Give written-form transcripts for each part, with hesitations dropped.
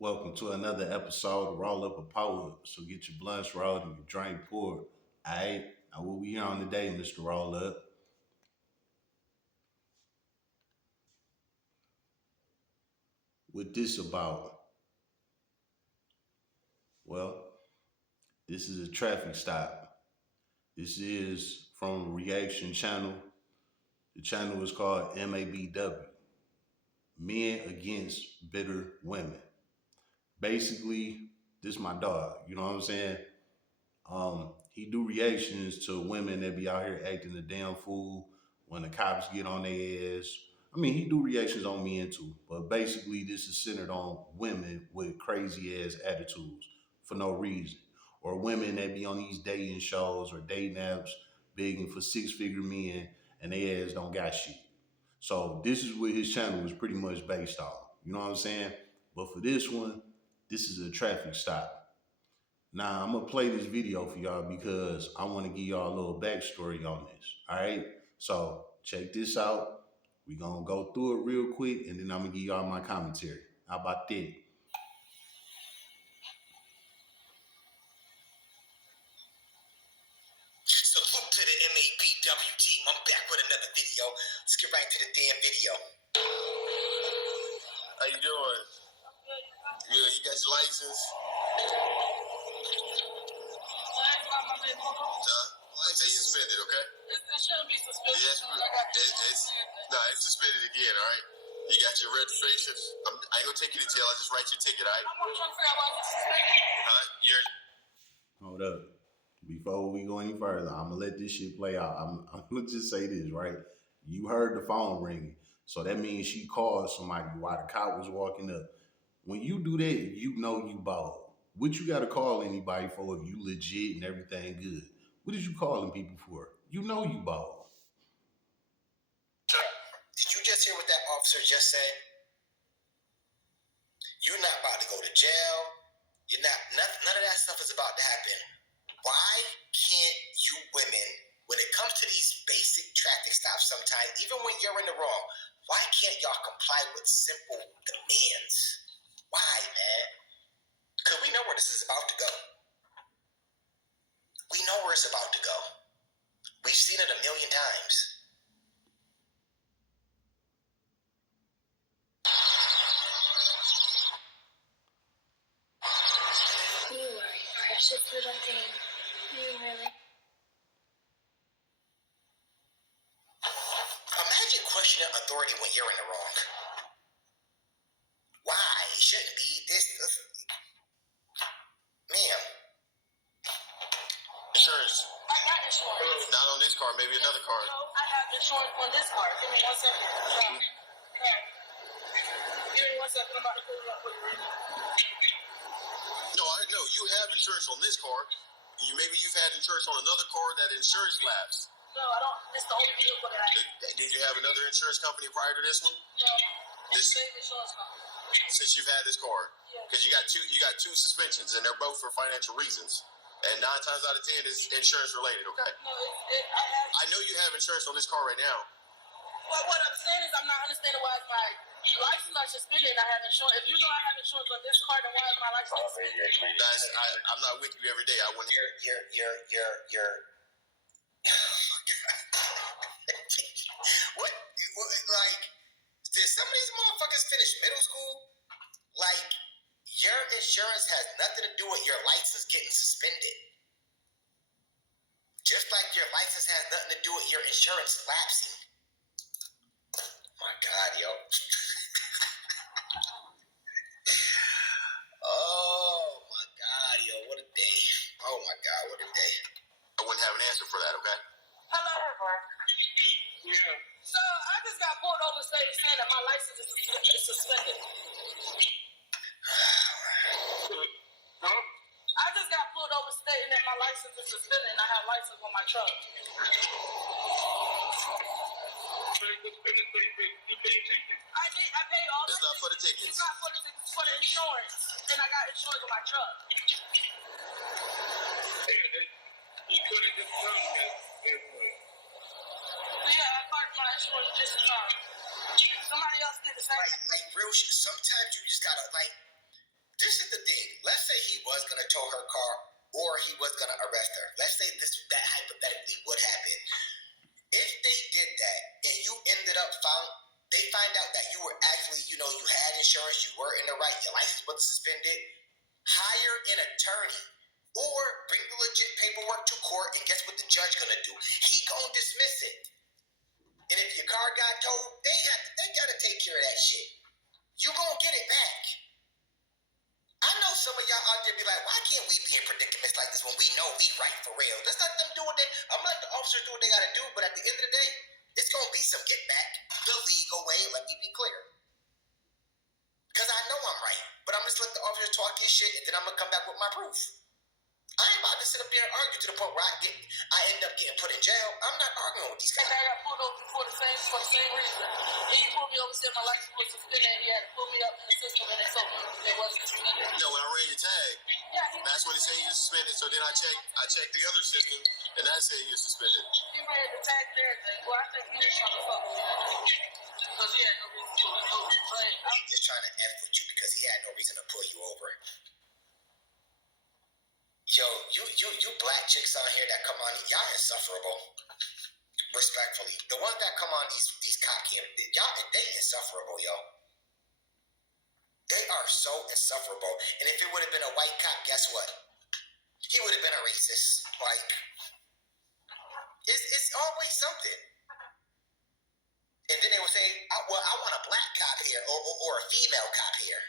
Welcome to another episode of Roll Up a Poet. So get your blunts rolled and your drink poured. Alright, now what we on today, Mr. Roll Up? What this about? Well, this is a traffic stop. This is from a reaction channel. The channel is called MABW, Men Against Bitter Women. Basically, this is my dog. You know what I'm saying? He do reactions to women that be out here acting a damn fool when the cops get on their ass. I mean, he do reactions on men too, but basically this is centered on women with crazy ass attitudes for no reason, or women that be on these dating shows or dating apps begging for six figure men and their ass don't got shit. So this is what his channel was pretty much based on. You know what I'm saying? But for this one, this is a traffic stop. Now I'm gonna play this video for y'all because I want to give y'all a little backstory on this. All right, so check this out. We gonna go through it real quick, and then I'm gonna give y'all my commentary. How about that? Salute to the MABW team. I'm back with another video. Let's get right to the damn video. How you doing? Good. You got your license? License suspended, okay? It shouldn't be suspended. Yes, it's suspended again, all right? You got your registration. I ain't gonna take you to jail. I just write your ticket, all right? I'm trying to figure out why it's suspended. You're. Hold up. Before we go any further, I'm gonna let this shit play out. I'm gonna just say this, right? You heard the phone ringing, so that means she called somebody while the cop was walking up. When you do that, you know you bald. What you gotta call anybody for if you legit and everything good? What is you calling people for? You know you bald. Did you just hear what that officer just said? You're not about to go to jail. You're not. None of that stuff is about to happen. Why can't you women, when it comes to these basic traffic stops, sometimes even when you're in the wrong, why can't y'all comply with simple demands? Why, man? Because we know where this is about to go. We know where it's about to go. We've seen it a million times. You are a precious little thing. You really. Imagine questioning authority when you're in the wrong. Why? It shouldn't be this. Ma'am. Insurance. I got insurance. Not on this car, maybe another car. No, I have insurance on this car. Give me 1 second. Give me 1 second. I'm about to pull it up for you. No, I know you have insurance on this car. Maybe you've had insurance on another car that insurance lapsed. No, I don't. It's the only vehicle that I have. Did you have another insurance company prior to this one? No. It's the same insurance company. Since you've had this car? Yeah. Because you got two suspensions and they're both for financial reasons. And 9 times out of 10 is insurance related, okay? No, I know you have insurance on this car right now. Well, what I'm saying is I'm not understanding why my license not suspended and I have insurance. If you know I have insurance on this car, then why is my license suspended? I'm not with you every day. I wouldn't. You're. What? Like, did some of these motherfuckers finish middle school? Like, your insurance has nothing to do with your license getting suspended. Just like your license has nothing to do with your insurance lapsing. My God, yo. Oh, my God, yo. What a day. Oh, my God, what a day. I wouldn't have an answer for that, okay? Hello? Yeah. So, I just got pulled over saying that my license is suspended. Huh? I just got pulled over stating that my license is suspended and I have license on my truck. You paid tickets? I did. I paid all. It's not for the tickets. It's not for the tickets. It's for the insurance. And I got insurance on my truck. You could have just done that. Yeah, I parked my insurance just in time. Somebody else did the same. Like real shit. Sometimes you just gotta, like, was going to tow her car or he was going to arrest her. Let's say that hypothetically would happen. If they did that and you ended up they find out that you were actually, you had insurance, you were in the right, your license was suspended, hire an attorney or bring the legit paperwork to court, and guess what the judge gonna do? He gonna dismiss it. And if your car got towed, they gotta take care of that shit. You gonna get it back. I know some of y'all out there be like, why can't we be in predicaments like this when we know we right for real? Let's let them do what I'm gonna let the officers do what they gotta do, but at the end of the day, it's gonna be some get back the legal way, let me be clear. Because I know I'm right, but I'm just letting the officers talk his shit, and then I'm gonna come back with my proof. I ain't about to sit up there and argue to the point where I end up getting put in jail. I'm not arguing with these guys. I got pulled over for the same reason. He pulled me over, said my license was suspended, and he had to pull me up in the system, and it's over. It wasn't suspended. No, when I ran your tag, that's when it said you're suspended. So then I checked the other system, and that said you're suspended. He ran the tag and everything. Well, I think he was trying to fuck with me. Because he had no reason to pull me over. He's just trying to F with you because he had no reason to pull you over. Yo, you black chicks on here that come on, y'all insufferable. Respectfully, the ones that come on these cop cam, y'all, they insufferable, yo. They are so insufferable. And if it would have been a white cop, guess what? He would have been a racist. Like, it's always something. And then they would say, well, I want a black cop here or a female cop here.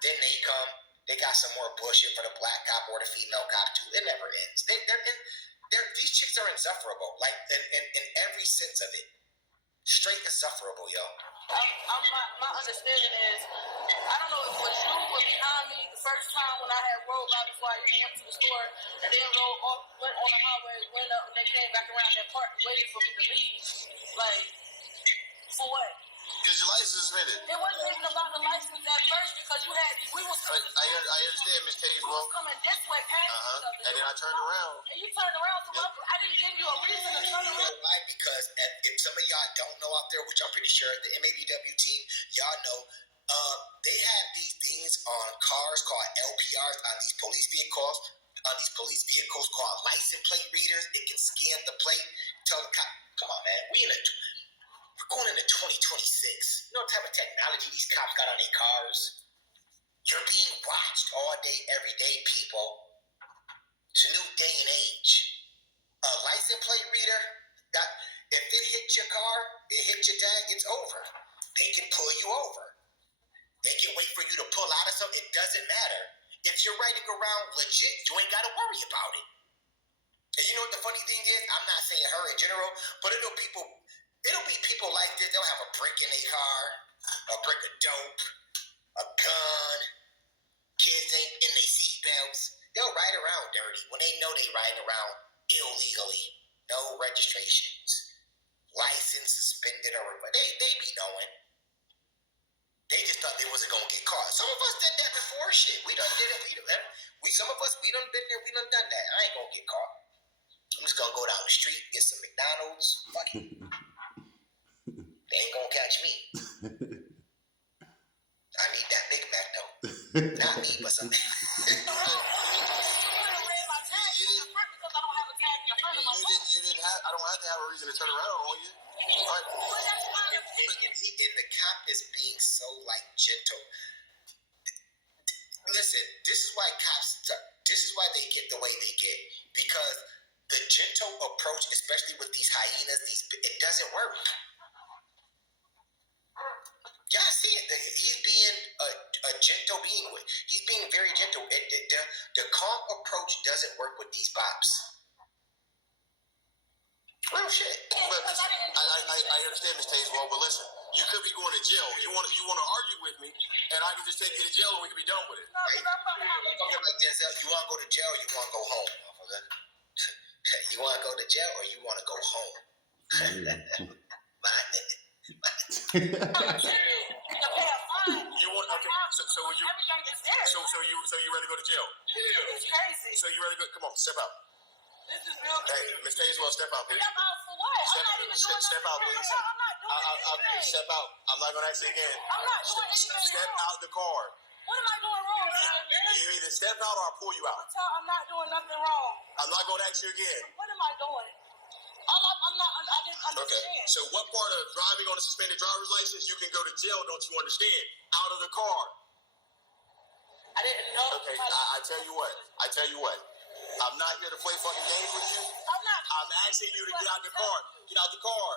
Then they come. They got some more bullshit for the black cop or the female cop too. It never ends. These chicks are insufferable, like in every sense of it. Straight insufferable, yo. My understanding is, I don't know if it was you were behind me the first time when I had rolled out before I even went to the store, and then went on the highway, went up, and they came back around that park waiting for me to leave. Like, for what? Because your license is suspended. It wasn't even about the license at first because we was coming. I understand, Miss Cage. We was coming this way past each other. And then I turned around. And you turned around, so I didn't give you a reason to turn around. You know why? Because if some of y'all don't know out there, which I'm pretty sure the MABW team, y'all know, they have these things on cars called LPRs on these police vehicles called license plate readers. It can scan the plate, tell the cop, come on, man, we're going into 2026. You know what type of technology these cops got on their cars? You're being watched all day, every day, people. It's a new day and age. A license plate reader, if it hits your car, it hits your tag, it's over. They can pull you over. They can wait for you to pull out of something. It doesn't matter. If you're riding around legit, you ain't got to worry about it. And you know what the funny thing is? I'm not saying her in general, but it'll be people like this. They'll have a brick in their car, a brick of dope, a gun. Kids ain't in their seatbelts. They'll ride around dirty when they know they riding around illegally. No registrations. License suspended or whatever. They be knowing. They just thought they wasn't gonna get caught. Some of us did that before. Shit, we done did it. Some of us, we done been there. We done done that. I ain't gonna get caught. I'm just gonna go down the street, get some McDonald's. Fuck it. They ain't gonna catch me. I need that Big Mac though. Not me, but something. I don't have to have a reason to turn around on you. Right. And the cop is being so gentle. Listen, this is why they get the way they get, because the gentle approach, especially with these hyenas, it doesn't work. Y'all see it. He's being a gentle being. He's being very gentle. The calm approach doesn't work with these bops. Real shit. But I understand, Ms. Tazewell, but listen, you could be going to jail. You want to argue with me, and I can just take you to jail and we can be done with it. Right? Like Denzel, you want to go to jail or you want to go home? You want to go to jail or you want to go home? You want so you ready to go to jail? Yeah. It's crazy. So you ready to go? Come on, step out. This is real crazy. Hey, Ms. Tazewell, step out, please. Step out for what? I'm not even doing Step out, please. I'm not doing anything. Step out. I'm not going to ask you again. I'm not doing anything Step wrong. out the car. What am I doing wrong? You either step step out or I'll pull you out. I'm not doing nothing wrong. I'm not going to ask you again. What am I doing? I didn't understand. Okay. So what part of driving on a suspended driver's license, you can go to jail, don't you understand? Out of the car. I didn't know. Okay, I tell you what. I'm not here to play fucking games with you. I'm not. I'm asking you to get out the car. Get out the car.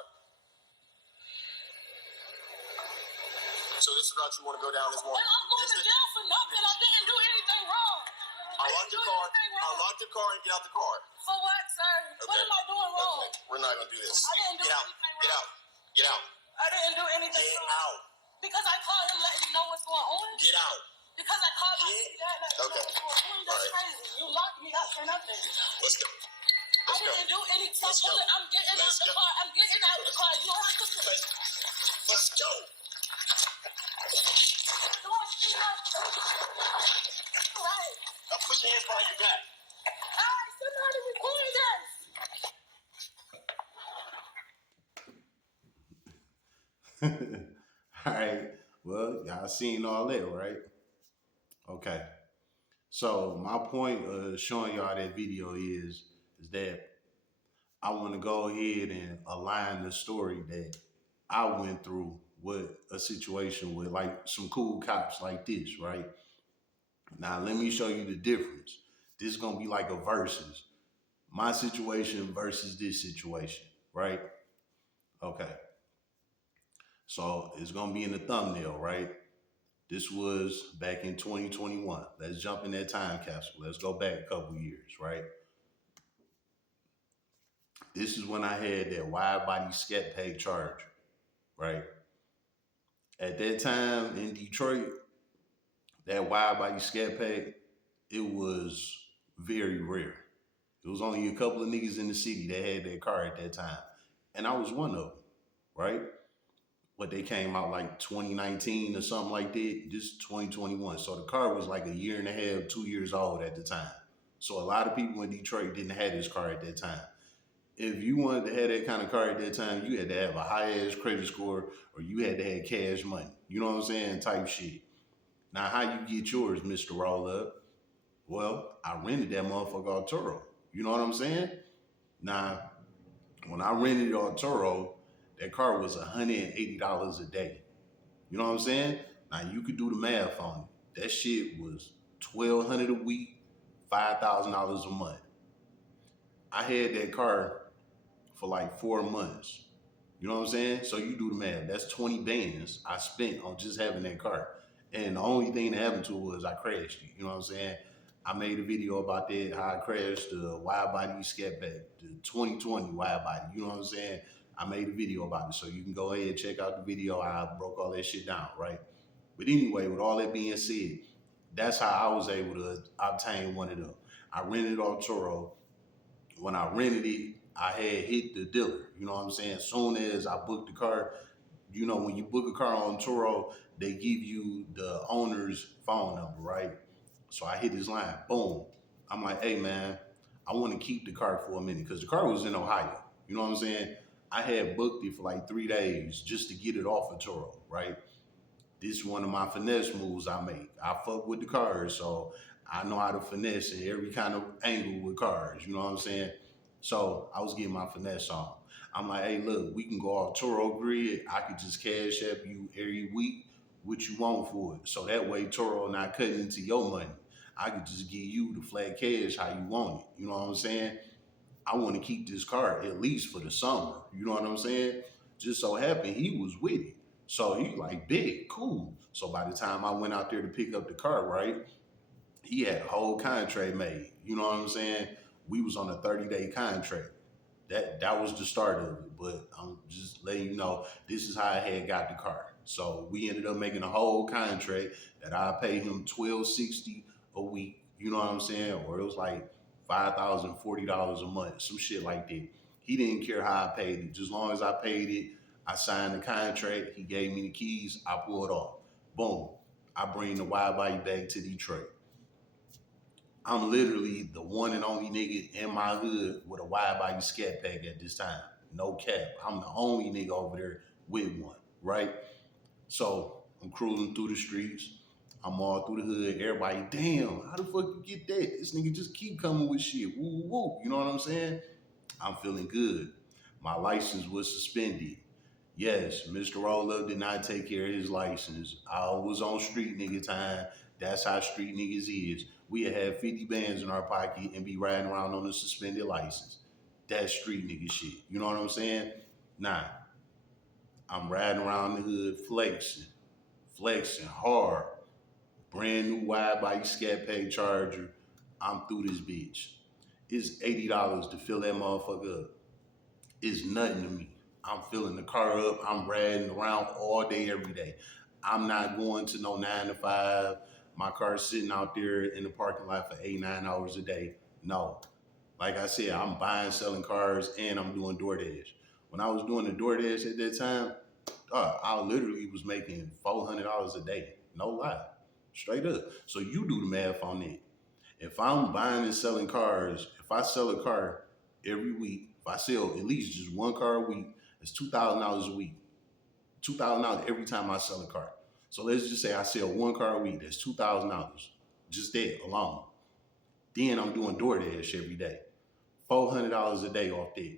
So this is what you want to go down this morning. I'm going to jail for nothing. I didn't do anything wrong. Unlock the car. Unlock the car and get out the car. For what, sir? Okay. What am I doing wrong? Okay. We're not gonna do this. I didn't do anything wrong. Get out. Get out. I didn't do anything Get wrong. out. Because I called him, letting him know what's going on. Get out. Because I called my Get- dad, letting him know Okay. what's going on. That's All right. crazy. You locked me up for nothing. Let's go. I didn't do anything. Let's go. I'm getting Let's out the go. car. I'm getting out the car. You don't have to. Let's go. You want to see my. Right. Now put your hands behind your back. All right, somebody record this. All right. Well, y'all seen all that, right? Okay. So my point of showing y'all that video is that I want to go ahead and align the story that I went through with a situation with like some cool cops like this, right? Now let me show you the difference. This is gonna be like a versus. My situation versus this situation, right? Okay. So it's gonna be in the thumbnail, right? This was back in 2021. Let's jump in that time capsule. Let's go back a couple years, right? This is when I had that wide body Scat Pack Charger, right? At that time in Detroit, that wide body Scat Pack, it was very rare. It was only a couple of niggas in the city that had that car at that time. And I was one of them, right? But they came out like 2019 or something like that, just 2021. So the car was like a year and a half, 2 years old at the time. So a lot of people in Detroit didn't have this car at that time. If you wanted to have that kind of car at that time, you had to have a high-ass credit score or you had to have cash money. You know what I'm saying? Type shit. Now, how you get yours, Mr. Roll Up? Well, I rented that motherfucker on Turo. You know what I'm saying? Now, when I rented it on Turo, that car was $180 a day. You know what I'm saying? Now, you could do the math on it. That shit was $1,200 a week, $5,000 a month. I had that car for like 4 months. You know what I'm saying? So you do the math. That's 20 bands I spent on just having that car. And the only thing that happened to it was I crashed it. You know what I'm saying? I made a video about that, how I crashed the wide body Scat Pack, the 2020 wide body. You know what I'm saying? I made a video about it. So you can go ahead and check out the video. I broke all that shit down, right? But anyway, with all that being said, that's how I was able to obtain one of them. I rented on Turo. When I rented it, I had hit the dealer. You know what I'm saying? As soon as I booked the car, you know, when you book a car on Turo, they give you the owner's phone number, right? So I hit his line. Boom. I'm like, hey, man, I want to keep the car for a minute because the car was in Ohio. You know what I'm saying? I had booked it for like 3 days just to get it off of Turo, right? This is one of my finesse moves I make. I fuck with the cars, so I know how to finesse in every kind of angle with cars. You know what I'm saying? So I was getting my finesse on. I'm like, hey, look, we can go off Turo Grid. I could just cash app you every week what you want for it. So that way Turo not cutting into your money. I could just give you the flat cash how you want it. You know what I'm saying? I want to keep this car at least for the summer. You know what I'm saying? Just so happened he was with it. So he like, big, cool. So by the time I went out there to pick up the car, right, he had a whole contract made. You know what I'm saying? We was on a 30-day contract. That was the start of it. But I'm just letting you know, this is how I had got the car. So we ended up making a whole contract that I paid him $1,260 a week. You know what I'm saying? Or it was like $5,040 a month, some shit like that. He didn't care how I paid it. Just as long as I paid it, I signed the contract. He gave me the keys. I pulled off. Boom. I bring the wide body back to Detroit. I'm literally the one and only nigga in my hood with a wide body Scat Pack at this time. No cap. I'm the only nigga over there with one, right? So I'm cruising through the streets. I'm all through the hood. Everybody, damn, how the fuck you get that? This nigga just keep coming with shit. Woo, woo, woo. You know what I'm saying? I'm feeling good. My license was suspended. Yes, Mr. Roll-Up did not take care of his license. I was on street nigga time. That's how street niggas is. We had 50 bands in our pocket and be riding around on a suspended license. That's street nigga shit. You know what I'm saying? Nah, I'm riding around the hood flexing hard. Brand new wide body Scat Pay Charger. I'm through this bitch. It's $80 to fill that motherfucker up. It's nothing to me. I'm filling the car up. I'm riding around all day, every day. I'm not going to no 9 to 5. My car's sitting out there in the parking lot for 8, 9 hours a day. No. Like I said, I'm buying, selling cars, and I'm doing DoorDash. When I was doing the DoorDash at that time, I literally was making $400 a day. No lie. Straight up. So you do the math on it. If I'm buying and selling cars, if I sell a car every week, if I sell at least just one car a week, it's $2,000 a week. $2,000 every time I sell a car. So let's just say I sell one car a week. That's $2,000. Just that alone. Then I'm doing DoorDash every day. $400 a day off that.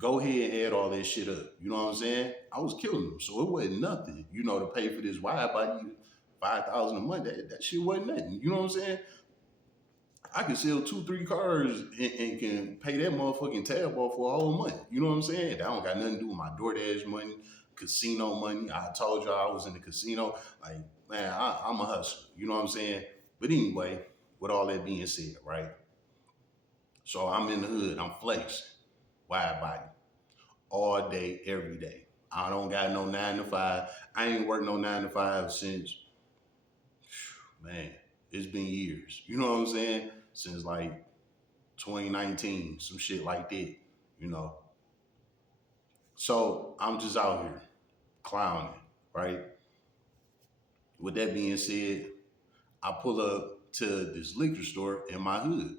Go ahead and add all that shit up. You know what I'm saying? I was killing them. So it wasn't nothing, to pay for this wide body, $5,000 a month. That shit wasn't nothing. You know what I'm saying? I can sell 2-3 cars and can pay that motherfucking tab off for a whole month. You know what I'm saying? That don't got nothing to do with my DoorDash money, casino money. I told y'all I was in the casino. Like, man, I'm a hustler. You know what I'm saying? But anyway, with all that being said, right? So I'm in the hood. I'm flexing. Wide body. All day, every day. I don't got no 9 to 5. I ain't worked no 9 to 5 since, man, it's been years. You know what I'm saying? Since like 2019, some shit like that. So I'm just out here clowning, right? With that being said, I pull up to this liquor store in my hood.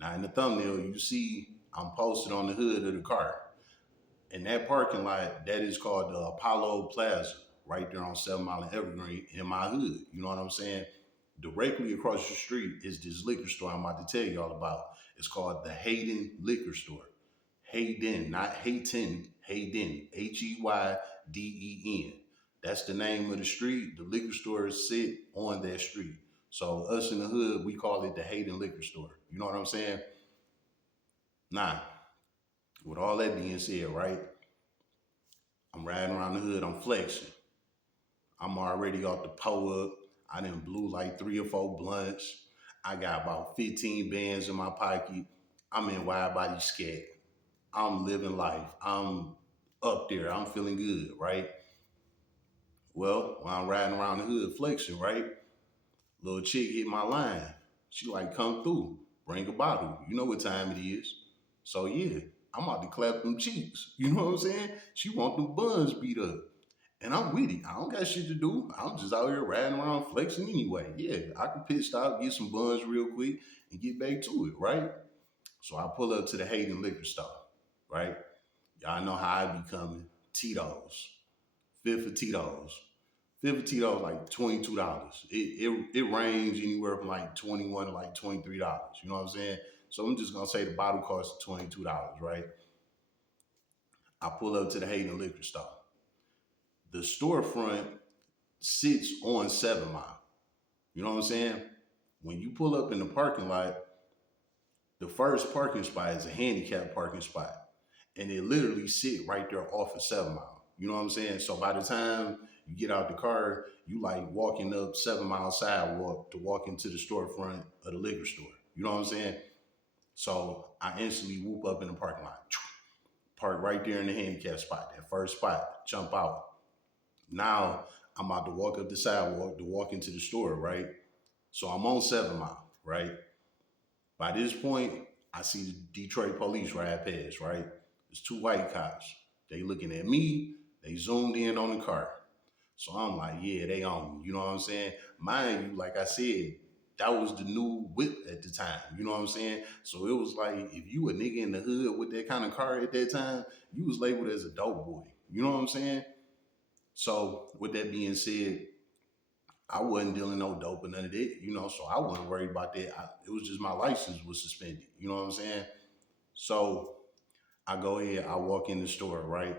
Now in the thumbnail, you see I'm posted on the hood of the car. In that parking lot, that is called the Apollo Plaza, right there on 7 Mile and Evergreen in my hood. You know what I'm saying? Directly across the street is this liquor store I'm about to tell y'all about. It's called the Hayden Liquor Store. Hayden, not Hayden, Hayden, Heyden. That's the name of the street. The liquor store sit on that street. So us in the hood, we call it the Hayden Liquor Store. You know what I'm saying? Nah. With all that being said, right? I'm riding around the hood. I'm flexing. I'm already off the up. I done blew like 3 or 4 blunts. I got about 15 bands in my pocket. I'm in wide body scat. I'm living life. I'm up there. I'm feeling good, right? Well, when I'm riding around the hood flexing, right? Little chick hit my line. She like, come through, bring a bottle. You know what time it is. So yeah, I'm about to clap them cheeks. You know what I'm saying? She want them buns beat up. And I'm with it. I don't got shit to do. I'm just out here riding around flexing anyway. Yeah, I can pit stop, get some buns real quick, and get back to it, right? So I pull up to the Hayden Liquor Store, right? Y'all know how I be coming. Tito's. Fifth of Tito's. Fifth of Tito's like $22. It ranges anywhere from like $21 to like $23. You know what I'm saying? So I'm just gonna say the bottle costs $22, right? I pull up to the Hayden Liquor Store. The storefront sits on 7 Mile. You know what I'm saying? When you pull up in the parking lot, the first parking spot is a handicapped parking spot. And it literally sit right there off of 7 Mile. You know what I'm saying? So by the time you get out the car, you like walking up 7 Mile sidewalk to walk into the storefront of the liquor store. You know what I'm saying? So I instantly whoop up in the parking lot. Park right there in the handicap spot, that first spot, jump out. Now I'm about to walk up the sidewalk to walk into the store, right? So I'm on 7 Mile, right? By this point, I see the Detroit police ride past, right? There's 2 white cops. They looking at me. They zoomed in on the car. So I'm like, yeah, they on me. You know what I'm saying? Mind you, like I said, that was the new whip at the time. You know what I'm saying? So it was like, if you a nigga in the hood with that kind of car at that time, you was labeled as a dope boy. You know what I'm saying? So with that being said, I wasn't dealing no dope or none of that, so I wasn't worried about that. It was just my license was suspended. You know what I'm saying? So I go ahead, I walk in the store, right?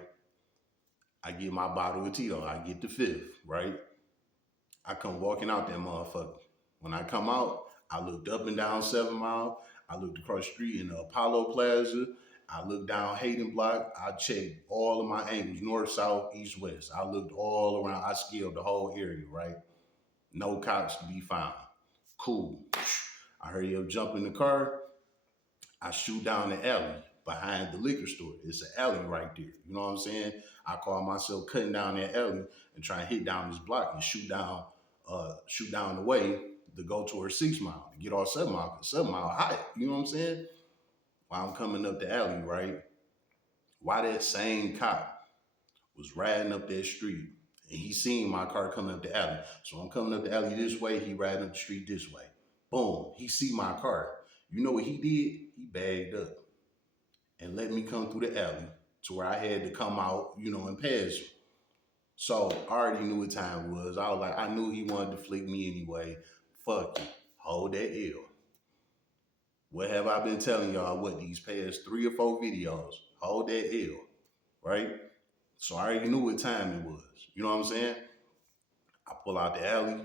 I get my bottle of Tito. I get the fifth, right? I come walking out that motherfucker. When I come out, I looked up and down 7 Mile. I looked across the street in the Apollo Plaza. I looked down Hayden Block. I checked all of my angles, north, south, east, west. I looked all around. I scaled the whole area, right? No cops to be found. Cool. I hurry up, jump in the car. I shoot down the alley behind the liquor store. It's an alley right there. You know what I'm saying? I call myself cutting down that alley and try and hit down this block and shoot down the way to go towards 6 Mile, to get off 7 Mile, because 7 Mile high. You know what I'm saying? While I'm coming up the alley, right? Why that same cop was riding up that street and he seen my car coming up the alley. So I'm coming up the alley this way, he riding up the street this way. Boom, he see my car. You know what he did? He bagged up and let me come through the alley to where I had to come out, and pass him. So I already knew what time it was. I was like, I knew he wanted to flick me anyway. Fuck it. Hold that L. What have I been telling y'all? These past 3 or 4 videos? Hold that L, right? So I already knew what time it was. You know what I'm saying? I pull out the alley.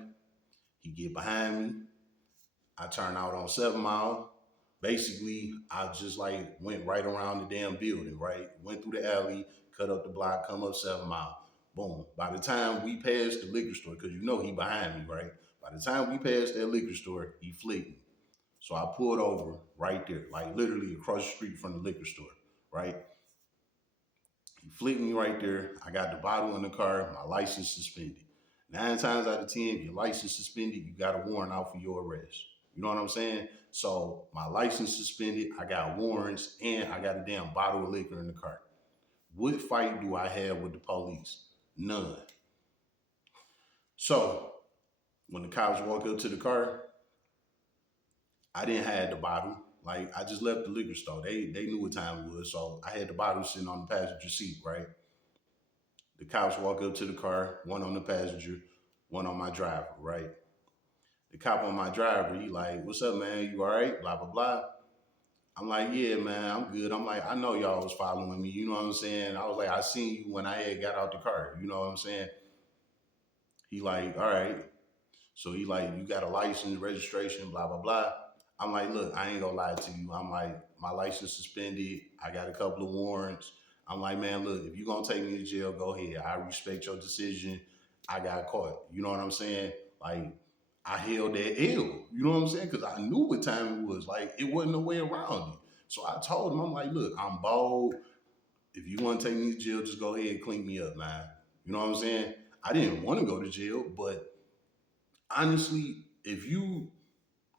He get behind me. I turn out on 7 Mile. Basically, I just went right around the damn building, right? Went through the alley, cut up the block, come up 7 Mile. Boom. By the time we passed the liquor store, because he behind me, right? By the time we passed that liquor store, he flicked me. So I pulled over right there, literally across the street from the liquor store, right? He flicked me right there. I got the bottle in the car, my license suspended. 9 times out of 10, if your license suspended, you got a warrant out for your arrest. You know what I'm saying? So my license suspended, I got warrants, and I got a damn bottle of liquor in the car. What fight do I have with the police? None. So when the cops walk up to the car, I didn't have the bottle. I just left the liquor store. They knew what time it was, so I had the bottle sitting on the passenger seat, right? The cops walk up to the car, one on the passenger, one on my driver, right? The cop on my driver, he like, what's up, man? You all right? Blah, blah, blah. I'm like, yeah, man, I'm good. I'm like, I know y'all was following me. You know what I'm saying? I was like, I seen you when I had got out the car. You know what I'm saying? He like, all right. So he like, you got a license, registration, blah, blah, blah. I'm like, look, I ain't gonna lie to you. I'm like, my license suspended. I got a couple of warrants. I'm like, man, look, if you're gonna take me to jail, go ahead. I respect your decision. I got caught. You know what I'm saying? I held that L. You know what I'm saying? Because I knew what time it was. It wasn't no way around it. So I told him, I'm like, look, I'm bold. If you want to take me to jail, just go ahead and clean me up, man. You know what I'm saying? I didn't want to go to jail, but honestly, if you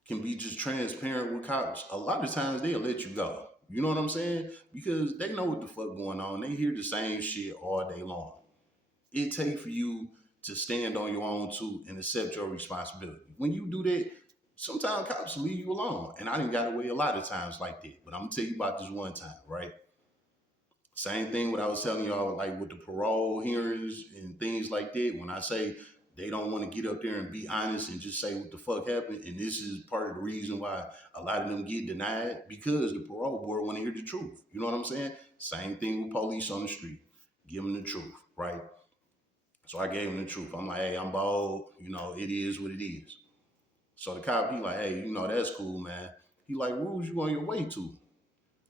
can be just transparent with cops, a lot of times they'll let you go. You know what I'm saying? Because they know what the fuck going on. They hear the same shit all day long. It take for you to stand on your own too and accept your responsibility. When you do that, sometimes cops leave you alone. And I done got away a lot of times like that. But I'm gonna tell you about this one time, right? Same thing what I was telling y'all, with the parole hearings and things like that. When I say they don't want to get up there and be honest and just say what the fuck happened. And this is part of the reason why a lot of them get denied, because the parole board want to hear the truth. You know what I'm saying? Same thing with police on the street. Give them the truth, right? So I gave him the truth. I'm like, hey, I'm bold. It is what it is. So the cop, he like, hey, that's cool, man. He like, where was you on your way to?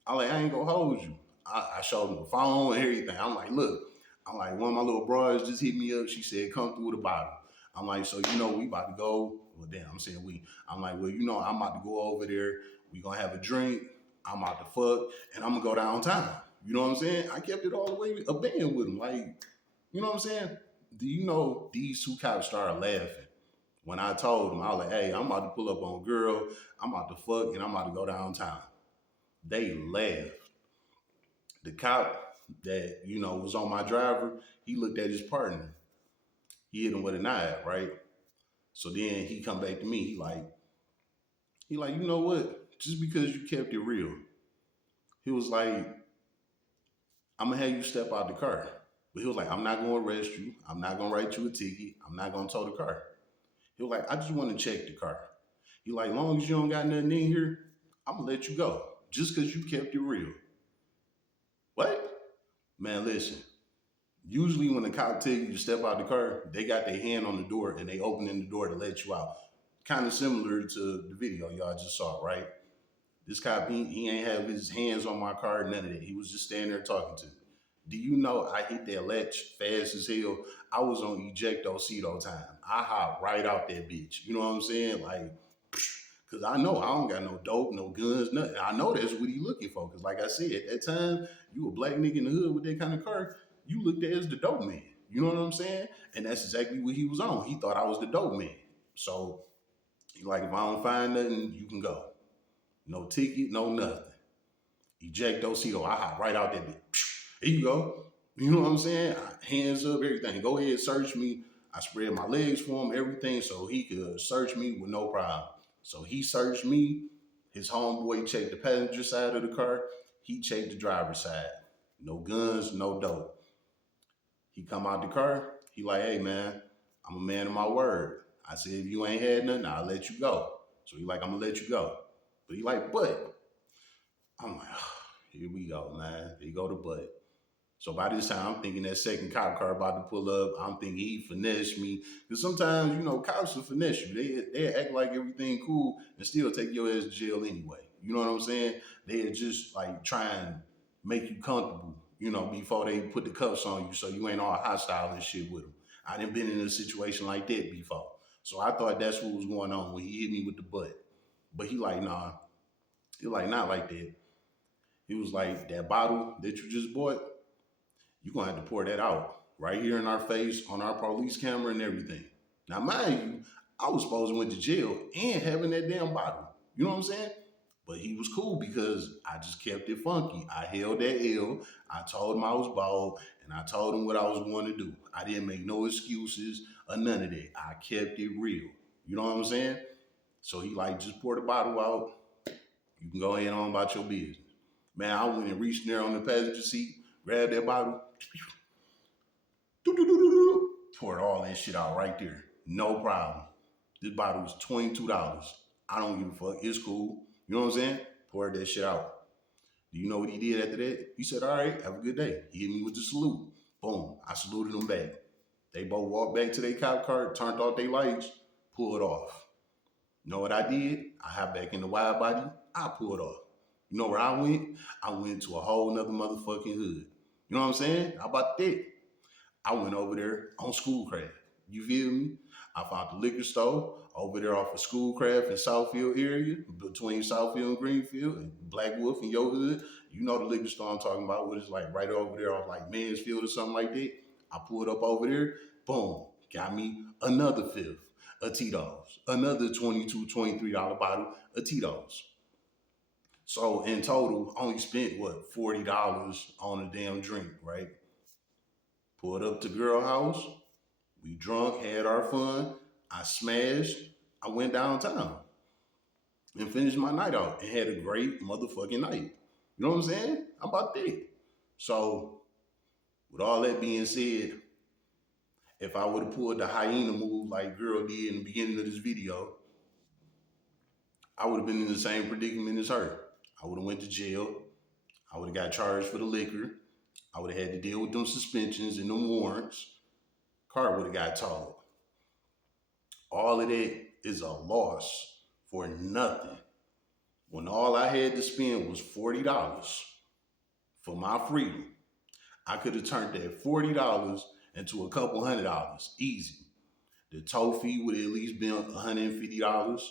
I like, I ain't gonna hold you. I showed him the phone and everything. I'm like, look, one of my little bros just hit me up. She said, come through with a bottle. I'm like, so we about to go. Well, damn, I'm saying we. I'm like, well, I'm about to go over there. We gonna have a drink. I'm about to fuck, and I'm gonna go downtown. You know what I'm saying? I kept it all the way a band with him. You know what I'm saying? Do you know these 2 cops started laughing when I told them? I was like, hey, I'm about to pull up on girl. I'm about to fuck, and I'm about to go downtown. They laughed. The cop that, was on my driver, he looked at his partner. He hit him with a knife, right? So then he come back to me. He like, you know what? Just because you kept it real. He was like, I'm going to have you step out the car. But he was like, I'm not going to arrest you. I'm not going to write you a ticket. I'm not going to tow the car. He was like, I just want to check the car. He like, long as you don't got nothing in here, I'm gonna let you go. Just cause you kept it real. What? Man, listen. Usually when the cop tell you to step out the car, they got their hand on the door and they opening the door to let you out. Kind of similar to the video y'all just saw, right? This cop, he ain't have his hands on my car, none of that. He was just standing there talking to me. Do you know I hit that latch fast as hell? I was on ejecto-cedo time. I hopped right out that bitch. You know what I'm saying? Like, because I know I don't got no dope, no guns, nothing. I know that's what he looking for. Because like I said, at that time, you a black nigga in the hood with that kind of car, you looked at as the dope man. You know what I'm saying? And that's exactly what he was on. He thought I was the dope man. So, like, if I don't find nothing, you can go. No ticket, no nothing. Ejecto-cedo. I hop right out that bitch. Here you go. You know what I'm saying? Hands up, everything. Go ahead, search me. I spread my legs for him, everything, so he could search me with no problem. So he searched me. His homeboy checked the passenger side of the car. He checked the driver's side. No guns, no dope. He come out the car. He like, hey, man, I'm a man of my word. I said, if you ain't had nothing, I'll let you go. So he like, I'm going to let you go. But he like, but. I'm like, oh, here we go, man. Here go the butt. So by this time, I'm thinking that second cop car about to pull up. I'm thinking he finessed me. Because sometimes, you know, cops will finesse you. They act like everything cool and still take your ass to jail anyway. You know what I'm saying? They just like try and make you comfortable, you know, before they put the cuffs on you so you ain't all hostile and shit with them. I done been in a situation like that before. So I thought that's what was going on when he hit me with the butt. But he like, nah. He like, not like that. He was like, that bottle that you just bought, you're going to have to pour that out right here in our face, on our police camera and everything. Now, mind you, I was supposed to went to jail and having that damn bottle. You know what I'm saying? But he was cool because I just kept it funky. I held that L. I told him I was bald, and I told him what I was going to do. I didn't make no excuses or none of that. I kept it real. You know what I'm saying? So he like, just pour the bottle out. You can go ahead on about your business. Man, I went and reached there on the passenger seat, grabbed that bottle, poured all that shit out right there. No problem. This bottle was $22. I don't give a fuck. It's cool. You know what I'm saying? Poured that shit out. Do you know what he did after that? He said, all right, have a good day. He hit me with the salute. Boom. I saluted him back. They both walked back to their cop car, turned off their lights, pulled off. You know what I did? I hopped back in the wide body. I pulled off. You know where I went? I went to a whole nother motherfucking hood. You know what I'm saying? How about that? I went over there on Schoolcraft. You feel me? I found the liquor store over there off of Schoolcraft in Southfield area, between Southfield and Greenfield, and Black Wolf in your hood. You know the liquor store I'm talking about, what is like right over there off like Mansfield or something like that. I pulled up over there, boom, got me another fifth of Tito's, another $22, $23 bottle of Tito's. So in total, only spent what, $40 on a damn drink, right? Pulled up to girl house. We drunk, had our fun. I smashed. I went downtown and finished my night out and had a great motherfucking night. You know what I'm saying? How about that? So, with all that being said, if I would have pulled the hyena move like girl did in the beginning of this video, I would have been in the same predicament as her. I would have went to jail. I would have got charged for the liquor. I would have had to deal with them suspensions and them warrants. Car would have got towed. All of that is a loss for nothing. When all I had to spend was $40 for my freedom, I could have turned that $40 into a couple $100 easy. The tow fee would have at least been $150.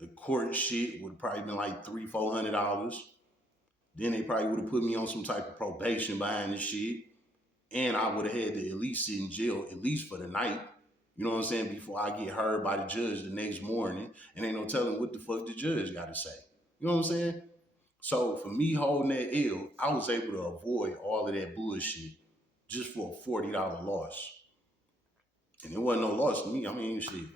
The court shit would have probably been like $300, $400. Then they probably would have put me on some type of probation behind this shit. And I would have had to at least sit in jail, at least for the night. You know what I'm saying? Before I get heard by the judge the next morning. And ain't no telling what the fuck the judge got to say. You know what I'm saying? So for me holding that L, I was able to avoid all of that bullshit just for a $40 loss. And it wasn't no loss to me. I mean, shit.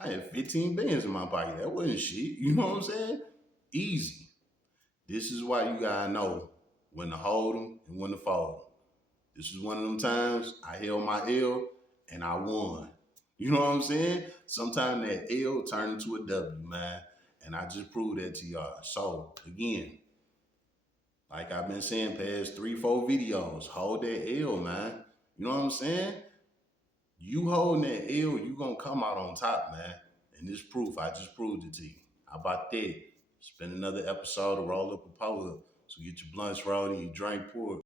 I had 15 bands in my pocket. That wasn't shit. You know what I'm saying? Easy. This is why you gotta know when to hold them and when to fold them. This is one of them times I held my L and I won. You know what I'm saying? Sometimes that L turn into a W, man. And I just proved that to y'all. So again, like I've been saying past 3, 4 videos, hold that L, man. You know what I'm saying? You holding that L, you gonna come out on top, man. And this proof, I just proved it to you. How about that? Spend another episode to roll up a pull up. So get your blunts rolled and your drink poured.